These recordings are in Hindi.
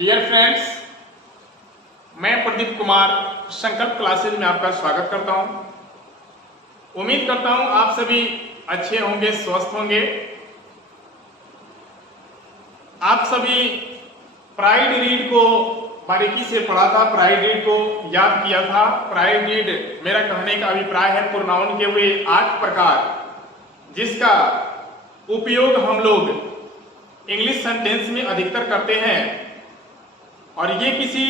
डियर फ्रेंड्स, मैं प्रदीप कुमार संकल्प क्लासेज में आपका स्वागत करता हूं। उम्मीद करता हूं आप सभी अच्छे होंगे, स्वस्थ होंगे। आप सभी प्राइड रीड को बारीकी से पढ़ा था, प्राइड रीड को याद किया था। प्राइड रीड मेरा कहने का अभिप्राय है प्रोनाउन के वे 8 प्रकार जिसका उपयोग हम लोग इंग्लिश सेंटेंस में अधिकतर करते हैं और ये किसी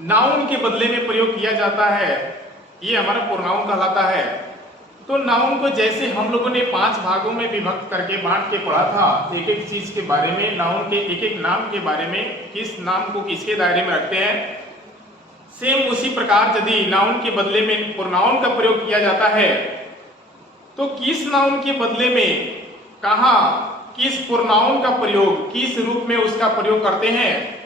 नाउन के बदले में प्रयोग किया जाता है। ये हमारा प्रोनाउन कहलाता है। तो नाउन को जैसे हम लोगों ने 5 भागों में विभक्त करके बांट के पढ़ा था, एक एक चीज के बारे में, नाउन के एक एक नाम के बारे में, किस नाम को किसके दायरे में रखते हैं, सेम उसी प्रकार यदि नाउन के बदले में प्रोनाउन का प्रयोग किया जाता है तो किस नाउन के बदले में कहाँ किस प्रोनाउन का प्रयोग, किस रूप में उसका प्रयोग करते हैं,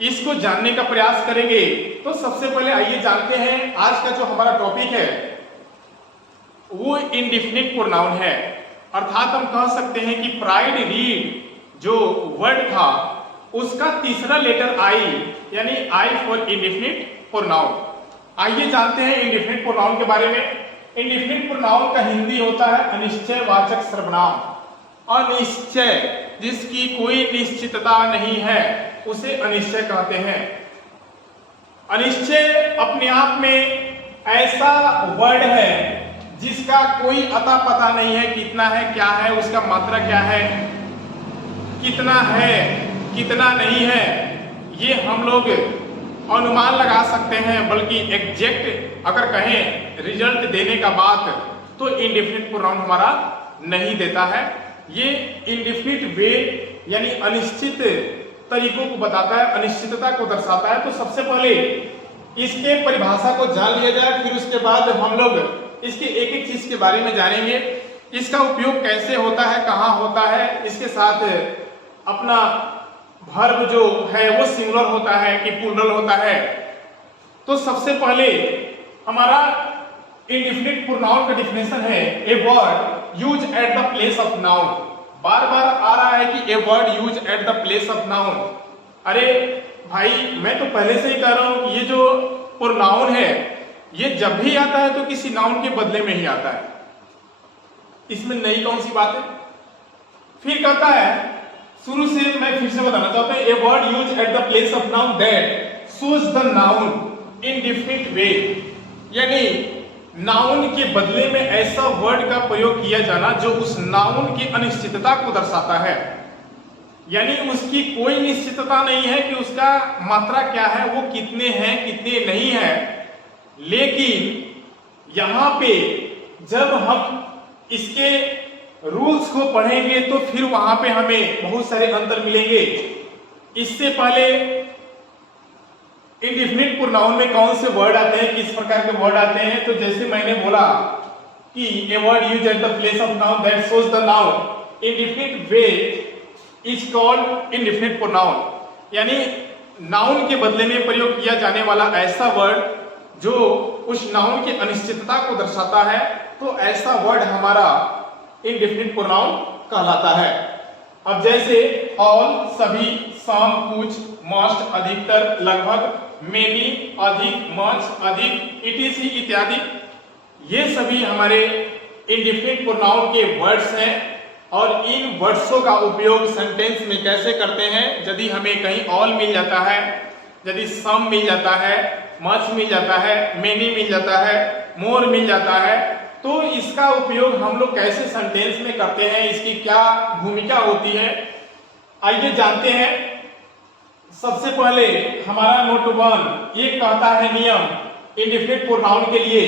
इसको जानने का प्रयास करेंगे। तो सबसे पहले आइए जानते हैं आज का जो हमारा टॉपिक है वो इंडेफिनिट प्रोनाउन है। अर्थात हम कह सकते हैं कि प्राइड रीड जो वर्ड था उसका तीसरा लेटर आई, यानी आई फॉर इंडेफिनिट प्रोनाउन। आइए जानते हैं इंडेफिनिट प्रोनाउन के बारे में। इंडेफिनिट प्रोनाउन का हिंदी होता है अनिश्चयवाचक सर्वनाम। अनिश्चय, जिसकी कोई निश्चितता नहीं है, उसे अनिश्चय कहते हैं। अनिश्चय अपने आप में ऐसा वर्ड है जिसका कोई अता पता नहीं है, कितना है, क्या है, उसका मात्रा क्या है, कितना है, कितना नहीं है, ये हम लोग अनुमान लगा सकते हैं। बल्कि एग्जैक्ट अगर कहें रिजल्ट देने का बात तो इंडेफिनिट प्रोनाउन हमारा नहीं देता है। ये इंडेफिनिट वे यानी अनिश्चित तरीकों को बताता है, अनिश्चितता को दर्शाता है। तो सबसे पहले इसके परिभाषा को जान लिया जाए, फिर उसके बाद हम लोग इसके एक एक चीज के बारे में जानेंगे। इसका उपयोग कैसे होता है, कहाँ होता है, इसके साथ अपना वर्ब जो है वो सिंगुलर होता है कि प्लूरल होता है। तो सबसे पहले हमारा इंडेफिनिट प्रोनाउन का डिफिनेशन है a word use at the place of noun. बार बार आ रहा है कि a word use at the place of noun. अरे भाई, मैं तो पहले से ही कह रहा हूं कि ये जो प्रोनाउन है ये जब भी आता है तो किसी नाउन के बदले में ही आता है। इसमें नई कौन सी बात है। फिर कहता है, शुरू से मैं फिर से बताना चाहता हूं, ए word use at the place of noun that shows the noun in different way, यानी नाउन के बदले में ऐसा वर्ड का प्रयोग किया जाना जो उस नाउन की अनिश्चितता को दर्शाता है। यानी उसकी कोई निश्चितता नहीं है कि उसका मात्रा क्या है, वो कितने हैं, कितने नहीं है। लेकिन यहां पे जब हम इसके रूल्स को पढ़ेंगे तो फिर वहां पे हमें बहुत सारे अंतर मिलेंगे। इससे पहले इंडेफिनिट प्रोनाउन में कौन से वर्ड आते हैं, किस प्रकार के वर्ड आते हैं, तो जैसे मैंने बोला कि a word used eight the place of noun that shows the noun indefinite way is called indefinite pronoun. यानी नाउन के बदले में प्रयोग किया जाने वाला ऐसा वर्ड जो उस नाउन की अनिश्चितता को दर्शाता है, तो ऐसा वर्ड हमारा इंडेफिनिट प्रोनाउन कहलाता है। अब जैसे ऑल, सभी, सम, कुछ, मस्ट, अधिकतर, लगभग, मेनी, अधिक, मच, अधिक, इटीसी इत्यादि, ये सभी हमारे इंडेफिनिट प्रोनाउन के वर्ड्स हैं। और इन वर्ड्सों का उपयोग सेंटेंस में कैसे करते हैं, यदि हमें कहीं ऑल मिल जाता है, यदि सम मिल जाता है, मच मिल जाता है, मेनी मिल जाता है, मोर मिल जाता है, तो इसका उपयोग हम लोग कैसे सेंटेंस में करते हैं, इसकी क्या भूमिका होती है, आइए जानते हैं। सबसे पहले हमारा नोट 1 ये कहता है नियम इंडेफिनिट प्रोनाउन के लिए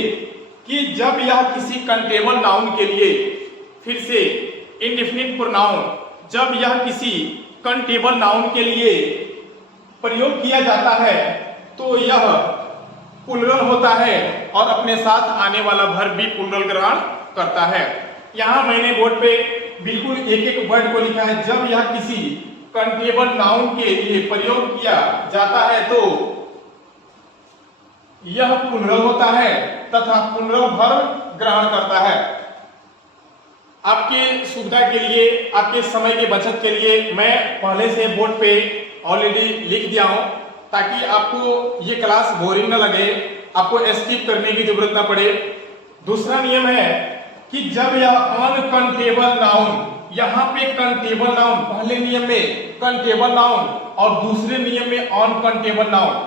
कि जब यह किसी कंटेबल नाउन के लिए, फिर से इंडेफिनिट प्रोनाउन जब यह किसी कंटेबल नाउन के लिए प्रयोग किया जाता है तो यह प्लूरल होता है और अपने साथ आने वाला वर्ब भी प्लूरल ग्रहण करता है। यहां मैंने बोर्ड पे बिल्कुल एक एक वर्ड को लिखा है। जब यह किसी कंटेबल नाउन के लिए प्रयोग किया जाता है तो यह प्लूरल होता है तथा प्लूरल वर्ब ग्रहण करता है। आपके सुविधा के लिए, आपके समय के बचत के लिए मैं पहले से बोर्ड पे ऑलरेडी लिख दिया हूं ताकि आपको ये क्लास बोरिंग ना लगे, आपको स्किप करने की जरूरत ना पड़े। दूसरा नियम है कि जब यह अनकंटेबल नाउन, यहां पे कंटेबल नाउन, पहले नियम में कंटेबल नाउन और दूसरे नियम में अनकंटेबल नाउन।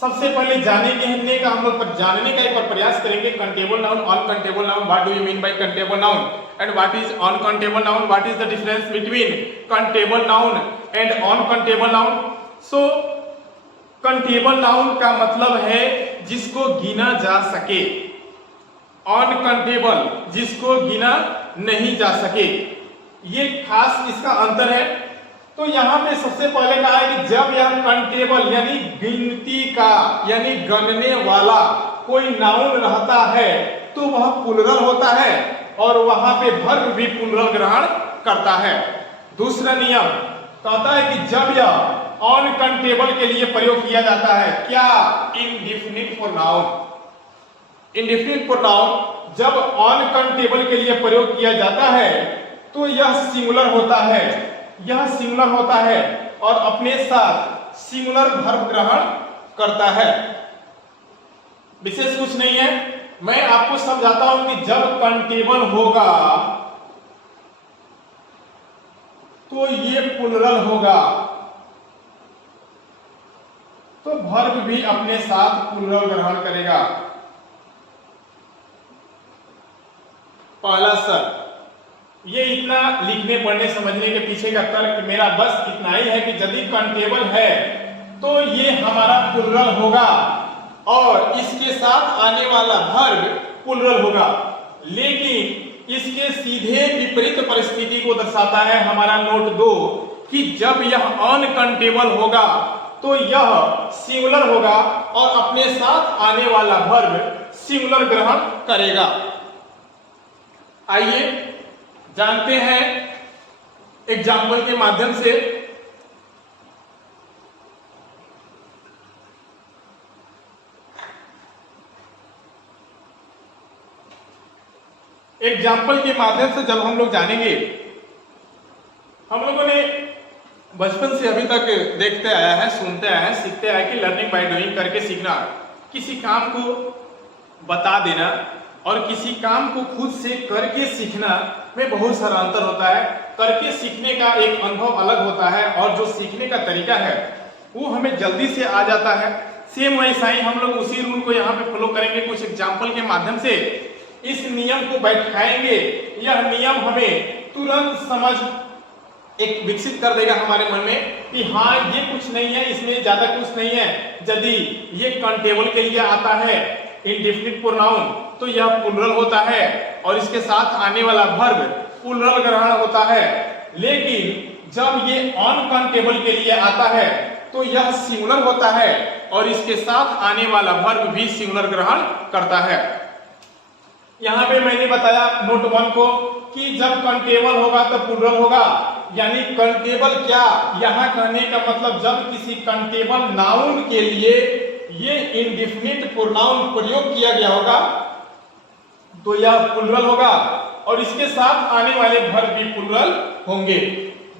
सबसे पहले जानने का हम लोग जानने का एक बार प्रयास करेंगे। Countable noun, uncountable noun, what do you mean by countable noun and what is uncountable noun, what is the difference between countable noun and uncountable noun. So countable noun का मतलब है जिसको गिना जा सके, अनकंटेबल जिसको गिना नहीं जा सके। ये खास इसका अंतर है। तो यहां पे सबसे पहले कहा है कि जब यह कंटेबल यानी गिनती का यानी गणने वाला कोई नाउन रहता है तो वह प्लुरल होता है और वहां पे वर्ब भी प्लुरल ग्रहण करता है। दूसरा नियम कहता है कि जब यह अनकंटेबल के लिए प्रयोग किया जाता है, क्या, इंडेफिनिट प्रोनाउन, इंडेफिनिट प्रोनाउन जब अनकंटेबल के लिए प्रयोग किया जाता है तो यह सिंगुलर होता है, यह सिंगुलर होता है और अपने साथ सिंगुलर वर्ब ग्रहण करता है। विशेष कुछ नहीं है, मैं आपको समझाता हूं कि जब कंटेबल होगा तो ये प्लुरल होगा तो वर्ब भी अपने साथ प्लुरल ग्रहण करेगा। पहला शर्त, ये इतना लिखने पढ़ने समझने के पीछे का तर्क मेरा बस इतना ही है कि यदि कंटेबल है तो ये हमारा प्लुरल होगा और इसके साथ आने वाला वर्ब प्लुरल होगा। लेकिन इसके सीधे विपरीत परिस्थिति को दर्शाता है हमारा नोट 2 कि जब यह अनकंटेबल होगा तो यह सिंगुलर होगा और अपने साथ आने वाला वर्ब सिंगुलर ग्रहण करेगा। आइए जानते हैं एग्जाम्पल के माध्यम से। एग्जाम्पल के माध्यम से जब हम लोग जानेंगे, हम लोगों ने बचपन से अभी तक देखते आया है, सुनते आया है, सीखते आया कि लर्निंग बाय डूइंग करके सीखना, किसी काम को बता देना और किसी काम को खुद से करके सीखना में बहुत सारा अंतर होता है। करके सीखने का एक अनुभव अलग होता है और जो सीखने का तरीका है वो हमें जल्दी से आ जाता है। सेम वैसा ही हम लोग उसी रूल को यहाँ पे फॉलो करेंगे कुछ एग्जाम्पल के माध्यम से। इस नियम को बैठाएंगे, यह नियम हमें तुरंत समझ एक विकसित कर देगा हमारे मन में कि हाँ ये कुछ नहीं है, इसमें ज्यादा कुछ नहीं है। यदि ये कंटेबल के लिए आता है इंडेफिनिट प्रोनाउन तो यह प्लुरल होता है और इसके साथ आने वाला वर्ब प्लुरल ग्रहण होता है। लेकिन जब ये अनकंटेबल के लिए आता है तो यह सिंगुलर होता है और इसके साथ आने वाला वर्ब भी सिंगुलर ग्रहण करता है। यहाँ पे मैंने बताया नोट 1 को कि जब कंटेबल होगा तो प्लुरल होगा, यानी कंटेबल क्या, यहाँ कहने का मतलब जब किसी कंटेबल नाउन के लिए ये इंडेफिनिट प्रोनाउन प्रयोग किया गया होगा तो यह प्लुरल होगा और इसके साथ आने वाले वर्ब भी प्लुरल होंगे।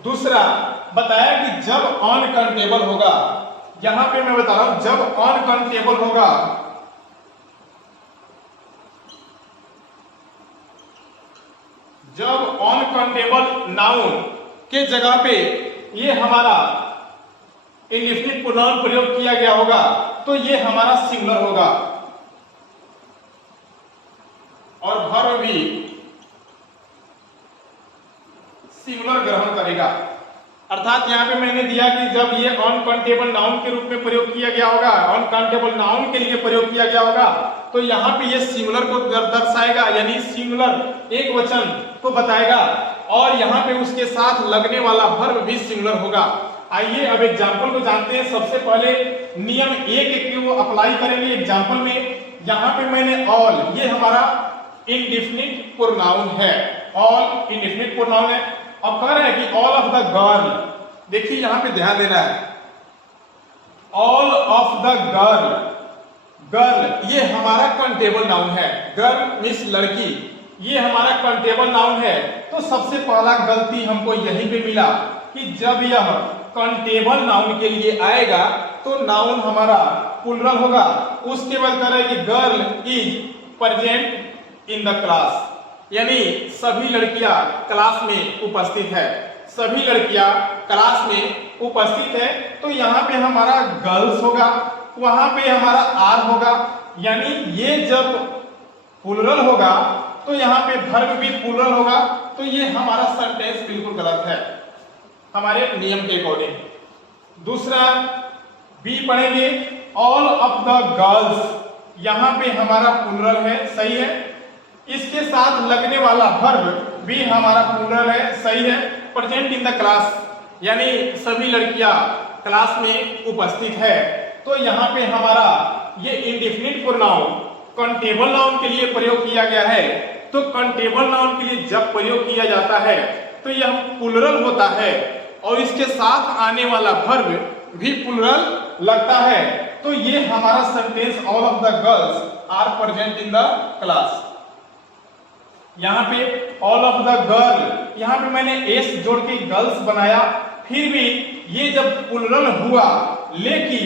दूसरा बताया कि जब अनकंटेबल होगा, यहां पे मैं बता रहा हूं जब अनकंटेबल होगा जब अनकंटेबल नाउन के जगह पे ये हमारा इंडेफिनिट प्रोनाउन प्रयोग किया गया होगा तो ये हमारा सिंगुलर होगा और वर्ब भी सिंगुलर ग्रहण करेगा। अर्थात यहाँ पे मैंने दिया कि जब ये अनकाउंटेबल नाउन के रूप में प्रयोग किया गया होगा, अनकाउंटेबल नाउन के लिए प्रयोग किया गया होगा, तो यहाँ पे ये सिंगुलर को दर्शाएगा, यानी सिंगुलर एक वचन को बताएगा और यहाँ पे उसके साथ लगने वाला वर्ब भी सिंगुलर होगा। आइए अब एग्जाम्पल को जानते हैं। सबसे पहले नियम 1 को अप्लाई करेंगे एग्जाम्पल में। यहाँ पे मैंने ऑल, ये हमारा इंडेफिनिट प्रोनाउन है, ऑल इंडेफिनिट प्रोनाउन है। अब कह रहे हैं कि ऑल ऑफ द गर्ल, देखिए यहां पे ध्यान देना है, all of the girl, girl ये हमारा काउंटेबल नाउन है, गर्ल मींस लड़की, ये हमारा काउंटेबल नाउन है। तो सबसे पहला गलती हमको यहीं पे मिला कि जब यह कंटेबल नाउन के लिए आएगा तो नाउन हमारा प्लुरल होगा। उसके बाद कह रहा है कि girl is present in the class, यानी सभी लड़कियां क्लास में उपस्थित है, सभी लड़कियां क्लास में उपस्थित है। तो यहाँ पे हमारा गर्ल्स होगा, वहां पे हमारा आर होगा, यानी ये जब प्लुरल होगा तो यहाँ पे वर्ब भी प्लुरल होगा। तो ये हमारा सेंटेंस बिल्कुल गलत है हमारे नियम के अकॉर्डिंग। दूसरा बी पढ़ेंगे, ऑल ऑफ द गर्ल्स, यहाँ पे हमारा प्लुरल है, सही है। इसके साथ लगने वाला वर्ब भी हमारा प्लुरल है, सही है। प्रेजेंट इन द क्लास, यानी सभी लड़कियां क्लास में उपस्थित है। तो यहाँ पे हमारा ये इंडेफिनिट प्रोनाउन कंटेबल नाउन के लिए प्रयोग किया गया है। तो कंटेबल नाउन के लिए जब प्रयोग किया जाता है तो यह प्लुरल होता है और इसके साथ आने वाला वर्ब भी प्लुरल लगता है। तो ये हमारा sentence all of the girls are present in the class. यहाँ पे ऑल ऑफ द गर्ल, यहाँ पे मैंने एस जोड़ के गर्ल्स बनाया, फिर भी ये जब प्लुरल हुआ लेकिन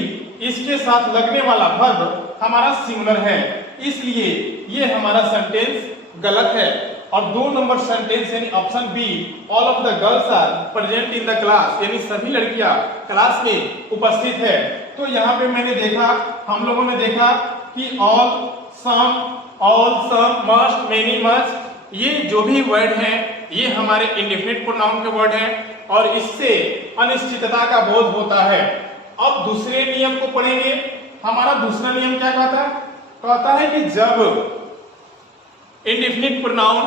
इसके साथ लगने वाला वर्ब हमारा सिंगुलर है, इसलिए ये हमारा सेंटेंस गलत है। और 2 नंबर सेंटेंस यानी option B, all of the girls are present in the class, यानी सभी लड़कियां क्लास में उपस्थित है। तो यहाँ पे मैंने देखा, हम लोगों ने देखा कि ऑल, सम, मस्ट, मेनी, मच, ये जो भी वर्ड हैं ये हमारे इंडेफिनिट प्रोनाउन के वर्ड हैं और इससे अनिश्चितता का बोध होता है। अब दूसरे नियम को पढ़ेंगे। हमारा दूसरा नियम क्या कहता है? कहता है कि जब इंडेफिनिट प्रोनाउन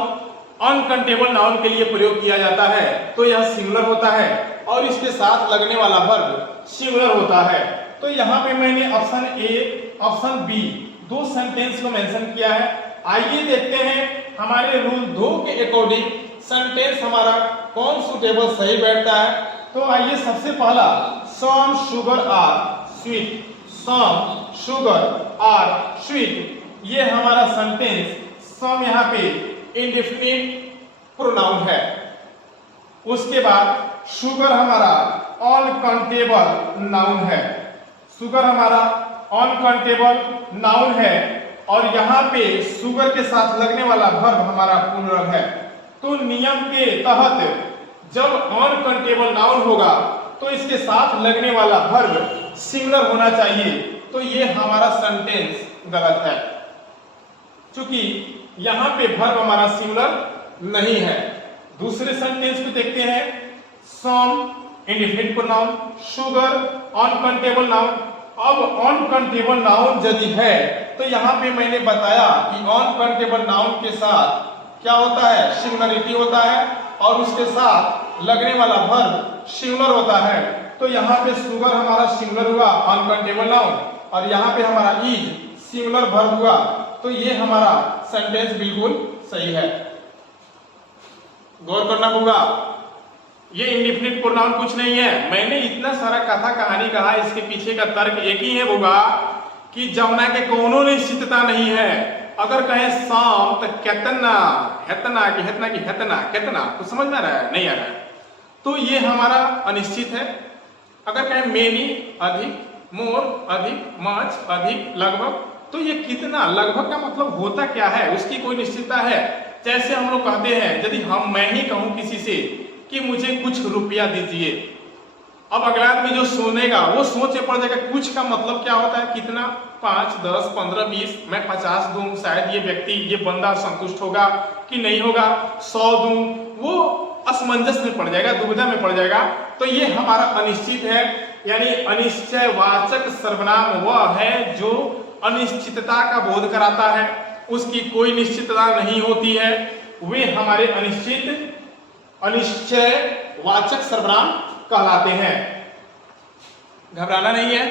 अनकाउंटेबल नाउन के लिए प्रयोग किया जाता है तो यह सिंगुलर होता है और इसके साथ लगने वाला वर्ब सिंगुलर होता है। तो यहाँ पे मैंने option A, option B 2 sentence को मेंशन किया है। आइए देखते हैं हमारे रूल 2 के अकॉर्डिंग सेंटेंस हमारा कौन सुटेबल सही बैठता है। तो आइए सबसे पहला, some sugar are sweet, some sugar are sweet, ये हमारा सेंटेंस सम यहाँ पे इंडेफिनिट प्रोनाउन है। उसके बाद शुगर हमारा अनकाउंटेबल नाउन है, शुगर हमारा अनकाउंटेबल नाउन है और यहाँ पे शुगर के साथ लगने वाला वर्ब हमारा प्लुरल है। तो नियम के तहत जब अनकाउंटेबल नाउन होगा तो इसके साथ लगने वाला वर्ब सिंगुलर होना चाहिए। तो ये हमारा सेंटेंस गलत है, क्योंकि यहाँ पे वर्ब हमारा सिंगुलर नहीं है। दूसरे सेंटेंस को देखते हैं, some indefinite pronoun, sugar uncountable noun. अब अनकाउंटेबल नाउन यदि है तो यहाँ पे मैंने बताया कि अनकाउंटेबल नाउन के साथ क्या होता है, सिंगुलरिटी होता है और उसके साथ लगने वाला वर्ब सिंगुलर होता है। तो यहाँ पे शुगर हमारा सिंगुलर हुआ अनकाउंटेबल नाउन और यहाँ पे हमारा इज सिंगुलर वर्ब हुआ। तो ये हमारा सेंटेंस बिल्कुल सही है, गौर करना होगा। ये इंडेफिनिट प्रोनाउन कुछ नहीं है। मैंने इतना सारा कथा कहानी कहा, इसके पीछे का तर्क एक ही है होगा कि जमुना के कोनो निश्चितता नहीं है। अगर कहें शाम तो केतना, हेतना की हेतना की हेतना, केतना कुछ समझ में आ रहा है? नहीं आ रहा है। तो ये हमारा अनिश्चित है। अगर कहें मेनी अधिक, मोर अधिक, मच अधिक, लगभग, तो ये कितना, लगभग का मतलब होता क्या है, उसकी कोई निश्चितता है? जैसे हम लोग कहते हैं, यदि मैं ही कहूं किसी से कि मुझे कुछ रुपया दीजिए, अब अगला आदमी जो सुनेगा वो सोच पड़ जाएगा कुछ का मतलब क्या होता है, कितना, 5, 10, 15, 20, मैं 50 दूं, शायद ये व्यक्ति, ये बंदा संतुष्ट होगा कि नहीं होगा, 100 दूं, वो असमंजस में पड़ जाएगा, दुविधा में पड़ जाएगा। तो ये हमारा अनिश्चित है, यानी अनिश्चयवाचक सर्वनाम वह है जो अनिश्चितता का बोध कराता है, उसकी कोई निश्चितता नहीं होती है, वे हमारे अनिश्चयवाचक सर्वनाम कहलाते हैं। घबराना नहीं है,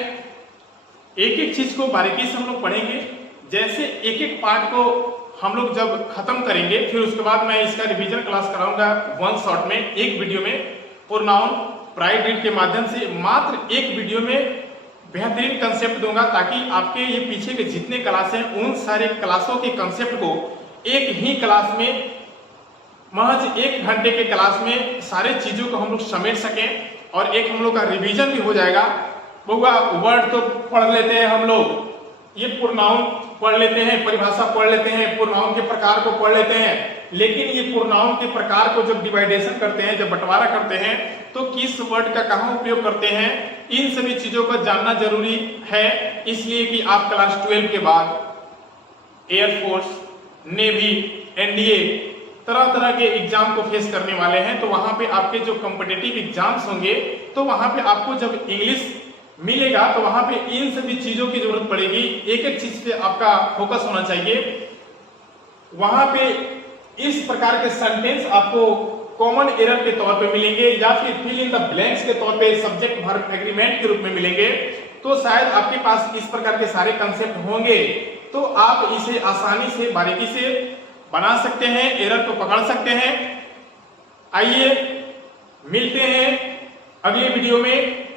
एक एक चीज को बारीकी से हम लोग पढ़ेंगे। जैसे एक एक पार्ट को हम लोग जब खत्म करेंगे फिर उसके बाद मैं इसका रिवीजन क्लास कराऊंगा वन शॉट में, एक वीडियो में, प्रोनाउन प्राइड रीड के माध्यम से मात्र एक वीडियो में बेहतरीन कंसेप्ट दूंगा, ताकि आपके ये पीछे के जितने क्लास हैं उन सारे क्लासों के कंसेप्ट को एक ही क्लास में, महज 1 घंटे के क्लास में सारे चीजों को हम लोग समेट सकें और एक हम लोग का रिवीजन भी हो जाएगा। बउआ वर्ड तो पढ़ लेते हैं हम लोग, ये प्रोनाउन पढ़ लेते हैं, परिभाषा पढ़ लेते हैं, प्रोनाउन के प्रकार को पढ़ लेते हैं, लेकिन ये प्रोनाउन के प्रकार को जब डिवाइडेशन करते हैं, जब बंटवारा करते हैं, तो किस वर्ड का कहाँ उपयोग करते हैं, इन सभी चीजों को जानना जरूरी है। इसलिए कि आप क्लास 12 के बाद एयरफोर्स, नेवी, एनडीए तरह तरह के एग्जाम को फेस करने वाले हैं। तो वहां पे आपके जो कॉम्पिटिटिव एग्जाम्स होंगे, तो वहां पे आपको जब इंग्लिश मिलेगा तो वहां पे इन सभी चीजों की जरूरत पड़ेगी। एक एक चीज पे आपका फोकस होना चाहिए। वहां पे इस प्रकार के सेंटेंस आपको कॉमन एरर के तौर पे मिलेंगे या फिर फिल इन द ब्लैंक्स के तौर पे सब्जेक्ट वर्ब एग्रीमेंट के रूप में मिलेंगे। तो शायद आपके पास इस प्रकार के सारे कंसेप्ट होंगे, तो आप इसे आसानी से बारीकी से बना सकते हैं, एरर को पकड़ सकते हैं। आइए मिलते हैं अगले वीडियो में।